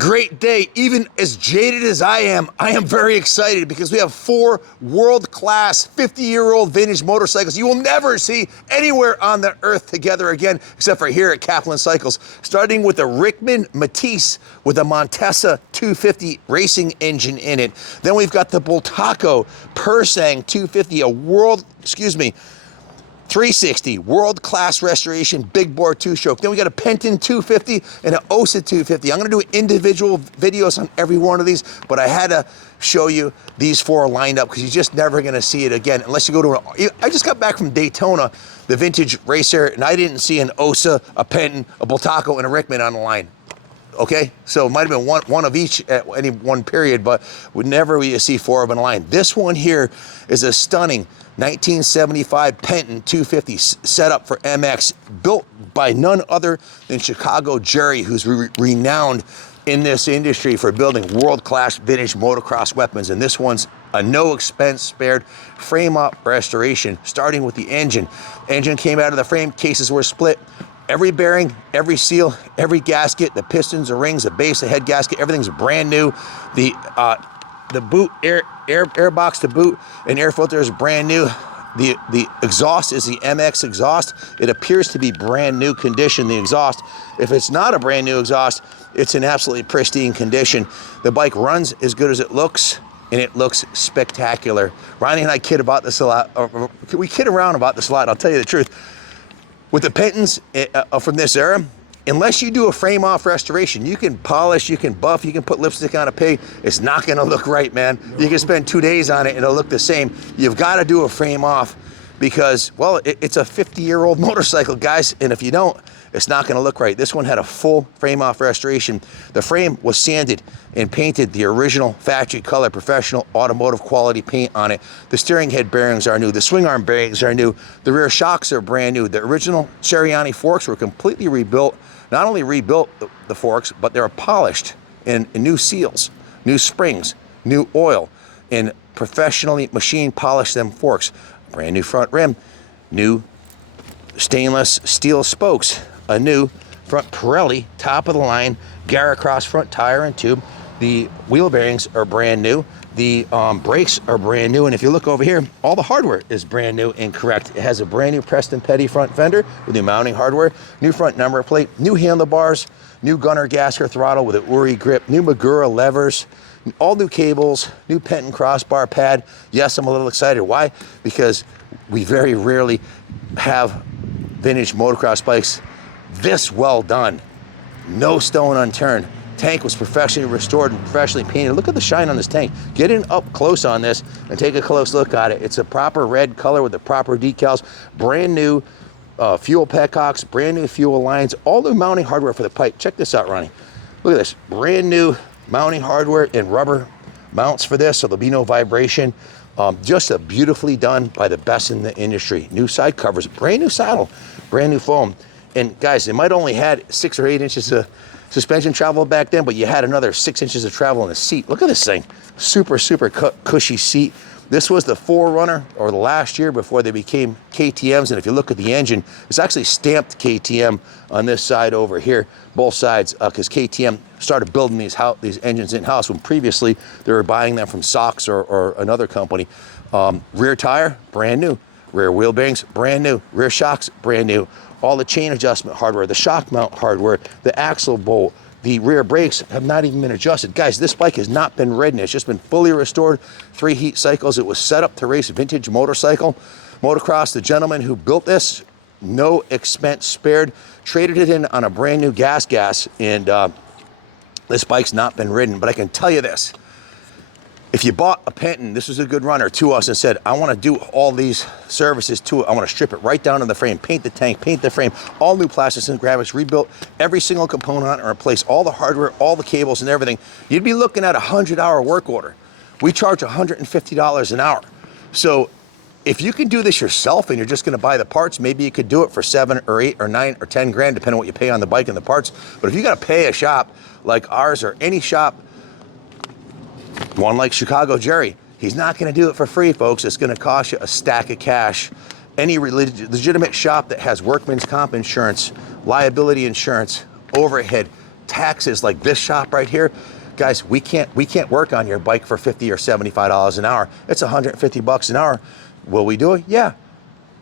great day. Even as jaded as I am very excited because we have 4 world-class 50-year-old vintage motorcycles you will never see anywhere on the earth together again, except for here at Kaplan Cycles. Starting with the Rickman Matisse with a Montesa 250 racing engine in it. Then we've got the Bultaco Persang 250, a 360 world-class restoration big bore 2-stroke. Then we got a Penton 250 and an Osa 250. I'm gonna do individual videos on every one of these, but I had to show you these 4 lined up because you're just never gonna see it again unless you go to I just got back from Daytona, the vintage racer, and I didn't see an Osa, a Penton, a Bultaco, and a Rickman on the line. Okay, so it might have been one of each at any one period, but would never will you see 4 of them in a line. This one here is a stunning 1975 Penton 250 set up for MX, built by none other than Chicago Jerry, who's renowned in this industry for building world-class vintage motocross weapons. And this one's a no expense spared frame up restoration, starting with the engine. Engine came out of the frame, cases were split. Every bearing, every seal, every gasket, the pistons, the rings, the base, the head gasket, everything's brand new. The boot, air box to boot and air filter is brand new. The exhaust is the MX exhaust. It appears to be brand new condition, the exhaust. If it's not a brand new exhaust, it's in absolutely pristine condition. The bike runs as good as it looks, and it looks spectacular. Ronnie and I kid about this a lot. We kid around about this a lot, I'll tell you the truth. With the Pentons from this era, unless you do a frame off restoration, you can polish, you can buff, you can put lipstick on a pig, it's not gonna look right, man. You can spend 2 days on it and it'll look the same. You've gotta do a frame off because, well, it's a 50-year-old motorcycle, guys, and if you don't, it's not gonna look right. This one had a full frame off restoration. The frame was sanded and painted the original factory color, professional automotive quality paint on it. The steering head bearings are new. The swing arm bearings are new. The rear shocks are brand new. The original Ceriani forks were completely rebuilt. Not only rebuilt the forks, but they're polished in new seals, new springs, new oil, and professionally machine polished them forks. Brand new front rim, new stainless steel spokes, a new front Pirelli, top of the line, Garacross front tire and tube. The wheel bearings are brand new. The brakes are brand new. And if you look over here, all the hardware is brand new and correct. It has a brand new Preston Petty front fender with new mounting hardware, new front number plate, new handlebars, new gunner gasket throttle with an Uri grip, new Magura levers, all new cables, new Penton crossbar pad. Yes, I'm a little excited. Why? Because we very rarely have vintage motocross bikes this well done. No stone unturned. Tank was professionally restored and professionally painted. Look at the shine on this tank. Get in up close on this and take a close look at it. It's a proper red color with the proper decals. Brand new fuel petcocks, brand new fuel lines, all new mounting hardware for the pipe. Check this out, Ronnie. Look at this. Brand new mounting hardware and rubber mounts for this, so there'll be no vibration. Just a beautifully done by the best in the industry. New side covers, brand new saddle, brand new foam. And guys, they might only had 6 or 8 inches of suspension travel back then, but you had another 6 inches of travel in the seat. Look at this thing. Super cushy seat. This was the forerunner, or the last year before they became KTMs. And if you look at the engine, it's actually stamped KTM on this side over here, both sides, because KTM started building these engines in-house when previously they were buying them from Sox or another company. Rear tire, brand new. Rear wheel bearings, brand new. Rear shocks, brand new. All the chain adjustment hardware, the shock mount hardware, the axle bolt, the rear brakes have not even been adjusted. Guys, this bike has not been ridden. It's just been fully restored, 3 heat cycles. It was set up to race vintage motocross. The gentleman who built this, no expense spared, traded it in on a brand new gas, and this bike's not been ridden. But I can tell you this, if you bought a Penton, this was a good runner, to us and said, I want to do all these services to it. I want to strip it right down to the frame, paint the tank, paint the frame, all new plastics and graphics, rebuilt every single component on it, and replace all the hardware, all the cables and everything. You'd be looking at a 100-hour work order. We charge $150 an hour. So if you can do this yourself and you're just going to buy the parts, maybe you could do it for 7 or 8 or 9 or 10 grand, depending on what you pay on the bike and the parts. But if you got to pay a shop like ours or any shop, one like Chicago Jerry, he's not going to do it for free, folks. It's going to cost you a stack of cash. Any legitimate shop that has workman's comp insurance, liability insurance, overhead, taxes like this shop right here, guys, we can't work on your bike for $50 or $75 an hour. It's $150 an hour. Will we do it? Yeah.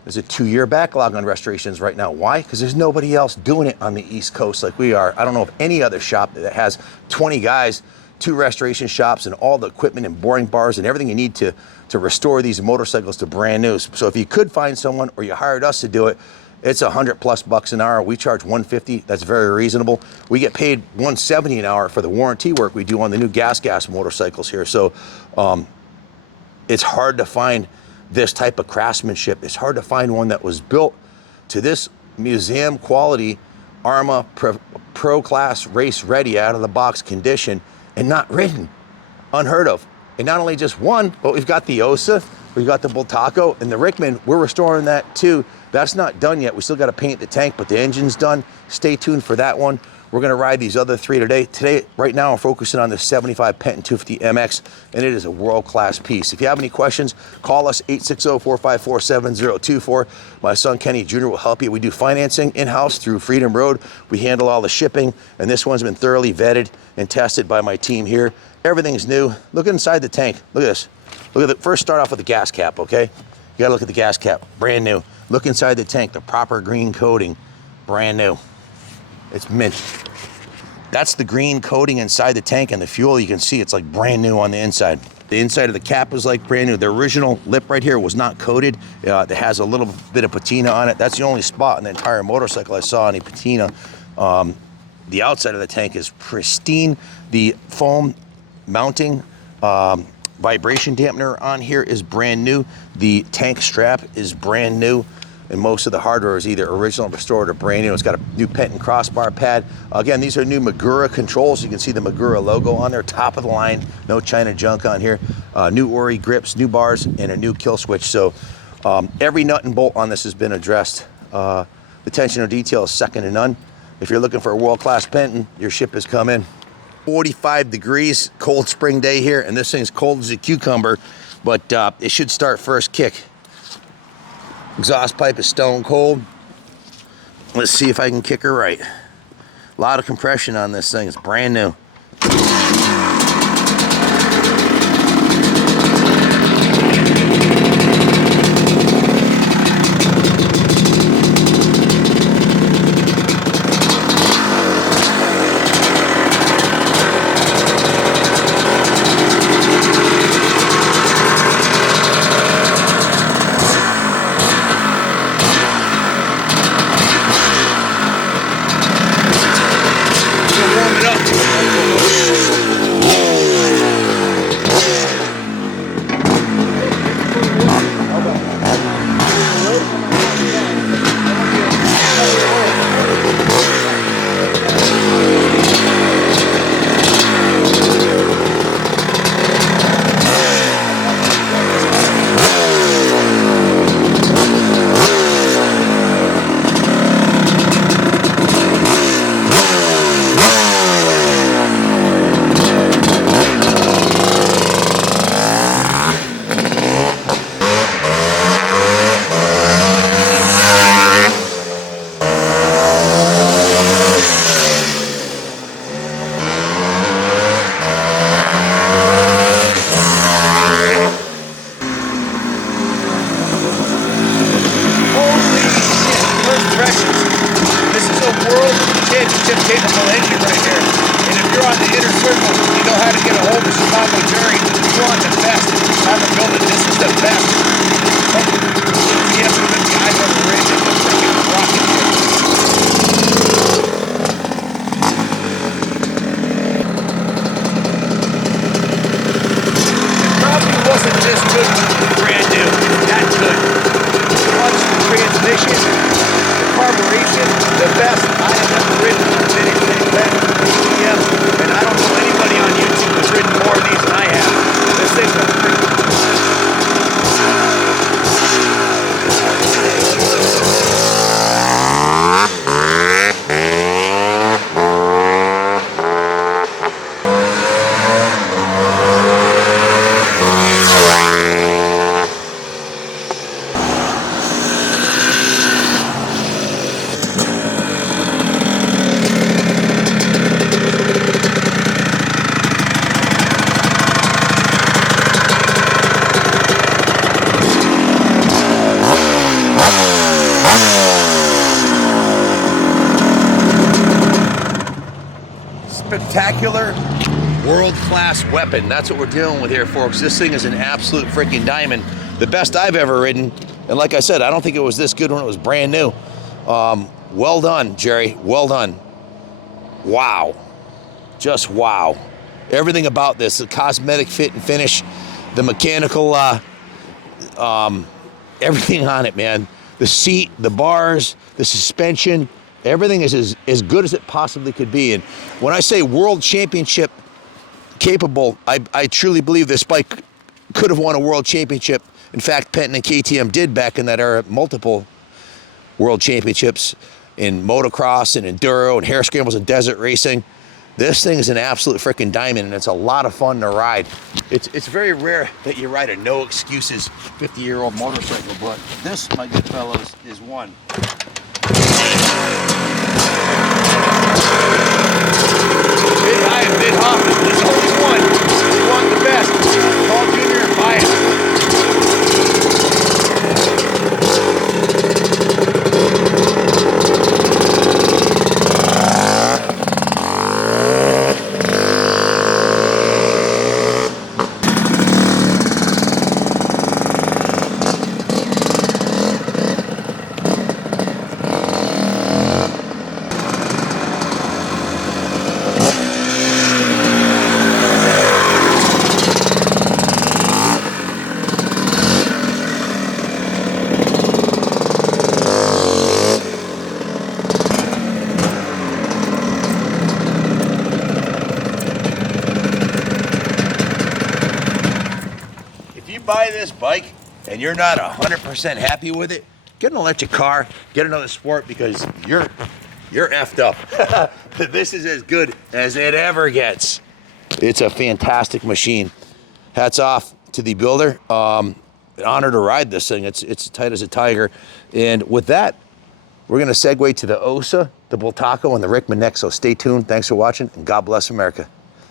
There's a 2-year backlog on restorations right now. Why? Because there's nobody else doing it on the East Coast like we are. I don't know of any other shop that has 20 guys, 2 restoration shops, and all the equipment and boring bars and everything you need to restore these motorcycles to brand new. So if you could find someone, or you hired us to do it, it's $100+ an hour. We charge $150. That's very reasonable. We get paid $170 an hour for the warranty work we do on the new gas motorcycles here. So it's hard to find this type of craftsmanship. It's hard to find one that was built to this museum quality ARMA pro class race ready out of the box condition and not ridden. Unheard of. And not only just one, but we've got the Osa, we've got the Bultaco, and the Rickman. We're restoring that too. That's not done yet. We still got to paint the tank, but the engine's done. Stay tuned for that one. We're going to ride these other 3 today. Right now, I'm focusing on the 75 Penton 250 MX, and it is a world-class piece. If you have any questions, call us 860-454-7024. My son, Kenny Jr., will help you. We do financing in-house through Freedom Road. We handle all the shipping, and this one's been thoroughly vetted and tested by my team here. Everything's new. Look inside the tank. Look at this. Look at the, first start off with the gas cap, okay? You got to look at the gas cap. Brand new. Look inside the tank. The proper green coating. Brand new. It's mint. That's the green coating inside the tank, and the fuel, you can see it's like brand new on the inside. The inside of the cap is like brand new. The original lip right here was not coated. It has a little bit of patina on it. That's the only spot in the entire motorcycle I saw any patina. The outside of the tank is pristine. The foam mounting vibration dampener on here is brand new. The tank strap is brand new. And most of the hardware is either original, restored, or brand new. It's got a new Penton crossbar pad. Again, these are new Magura controls. You can see the Magura logo on there, top of the line, no China junk on here. New Ori grips, new bars, and a new kill switch. So every nut and bolt on this has been addressed. The attention to detail is second to none. If you're looking for a world-class Penton, your ship has come in. 45 degrees, cold spring day here, and this thing's cold as a cucumber, but it should start first kick. Exhaust pipe is stone cold. Let's see if I can kick her right. A lot of compression on this thing. It's brand new. spectacular, world-class weapon. That's what we're dealing with here, folks. This thing is an absolute freaking diamond. The best I've ever ridden. And like I said, I don't think it was this good when it was brand new. Well done, Jerry. Well done. Wow. Just wow. Everything about this, the cosmetic fit and finish, the mechanical, everything on it, man. The seat, the bars, the suspension, everything is as good as it possibly could be. And when I say world championship capable, I truly believe this bike could have won a world championship. In fact, Penton and KTM did back in that era multiple world championships in motocross and enduro and hare scrambles and desert racing. This thing is an absolute freaking diamond, and it's a lot of fun to ride. It's very rare that you ride a no excuses 50-year-old motorcycle, but this, my good fellows, is one. Big high and big hop. There's only one. You want the best. Call Junior and buy it. Buy this bike and you're not 100% happy with it, get an electric car, get another sport, because you're effed up. This is as good as it ever gets. It's a fantastic machine. Hats off to the builder. An honor to ride this thing. It's tight as a tiger. And with that, we're gonna segue to the OSA, the Bultaco, and the Rickman next. So stay tuned. Thanks for watching, and God bless America.